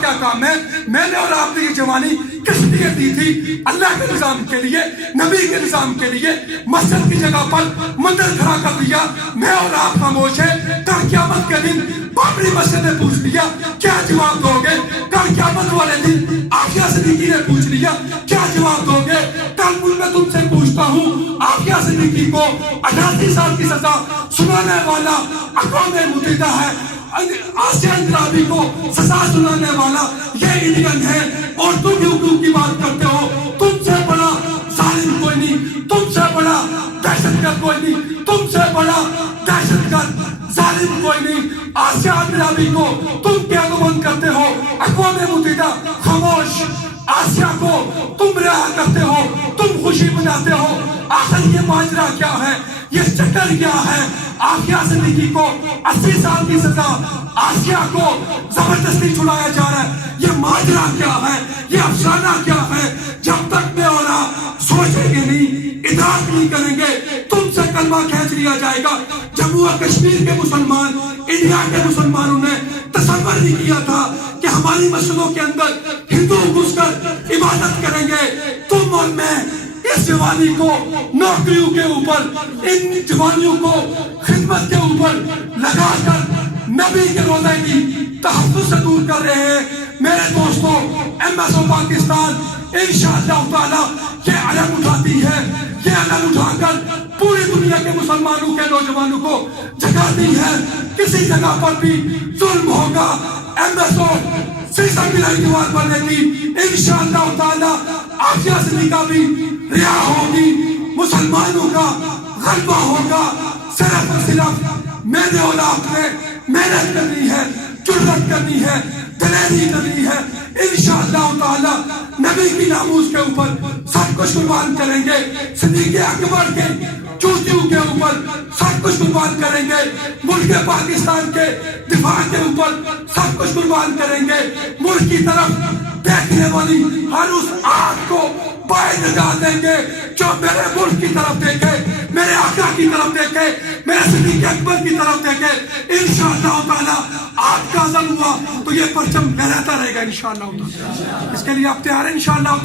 کیا کام ہے؟ میں نے اور آپ نے یہ جوانی کس لیے دی تھی؟ اللہ کے نظام کے لیے، نبی کے نظام کے لیے۔ مسجد کی جگہ پر مندر کھڑا کر دیا، میں اور آپ خاموش ہیں۔ کل قیامت کے دن بابری مسجد نے پوچھ لیا، کیا جواب دو گے؟ کل قیامت والے دن عافیہ صدیقی نے پوچھ لیا، کیا جواب دو گے؟ کل میں تم سے پوچھتا ہوں، عافیہ صدیقی کو 88 سال کی سزا سنانے والا اقوام متحدہ ہے، آسیہ انقلابی کو سزا سنانے والا یہ انڈین ہے، اور تم حقوق کی بات کرتے ہو۔ تم سے بڑا ظالم کوئی نہیں، تم سے بڑا دہشت گرد کوئی نہیں، تم سے بڑا دہشت گرد ظالم کوئی نہیں۔ آسیہ انقلابی کو تم کیا گمان کرتے ہو؟ اقوام متحدہ خاموش۔ آسیہ کو تم رہا کرتے ہو، تم خوشی مناتے ہو۔ آخر یہ ماجرا کیا ہے؟ یہ چکر کیا ہے؟ عافیہ صدیقی کو 80 سال کی سزا، آسیہ کو زبردستی چھڑایا جا رہا ہے۔ یہ ماجرا کیا ہے؟ یہ افسانہ کیا ہے؟ جب تک میں اور آپ سوچیں گے نہیں، ادراک نہیں کریں گے، تم سے کلمہ کھینچ لیا جائے گا۔ جموں و کشمیر کے مسلمان، انڈیا کے مسلمانوں نے تصور نہیں کیا تھا کہ ہماری مسجدوں کے اندر ہندو گھس کر عبادت کریں گے۔ تم اور میں اس جوانی کو نوکریوں کے اوپر، ان جوانیوں کو خدمت کے اوپر لگا کر نبی کے روزے کی تحفظ سے دور کر رہے ہیں۔ میرے دوستوں، ایم ایس او پاکستان انشاءاللہ تعالی یہ علم اٹھاتی ہے، یہ علم اٹھا کر پوری دنیا کے مسلمانوں کے نوجوانوں کو جگاتی ہے۔ کسی جگہ پر بھی ظلم ہوگا، ایم ایس او سیسم ملائی دیوار بنے گی، انشاءاللہ تعالی عافیہ صدیقہ بھی رہا ہوگی، مسلمانوں کا غلبہ ہوگا۔ صرف اور صرف میں نے اور آپ نے محنت کرنی ہے، جرأت کرنی ہے، دلیری کرنی ہے۔ انشاءاللہ تعالی نبی کی ناموس کے اوپر سب کچھ قربان کریں گے، صدیق اکبر کے چوٹیوں کے اوپر سب کچھ قربان کریں گے، ملک پاکستان کے دفاع کے اوپر سب کچھ قربان کریں گے۔ ملک کی طرف دیکھنے والی ہر اس آنکھ کو باہر لگا دیں گے جو میرے ملک کی طرف دیکھے، میرے آقا کی طرف دیکھے، میرے صدیق اکبر کی طرف دیکھے۔ انشاءاللہ تعالی آپ کا عزم ہوا تو یہ پرچم لہراتا رہے گا انشاءاللہ تعالی۔ اس کے لیے آپ تیار ہیں انشاءاللہ؟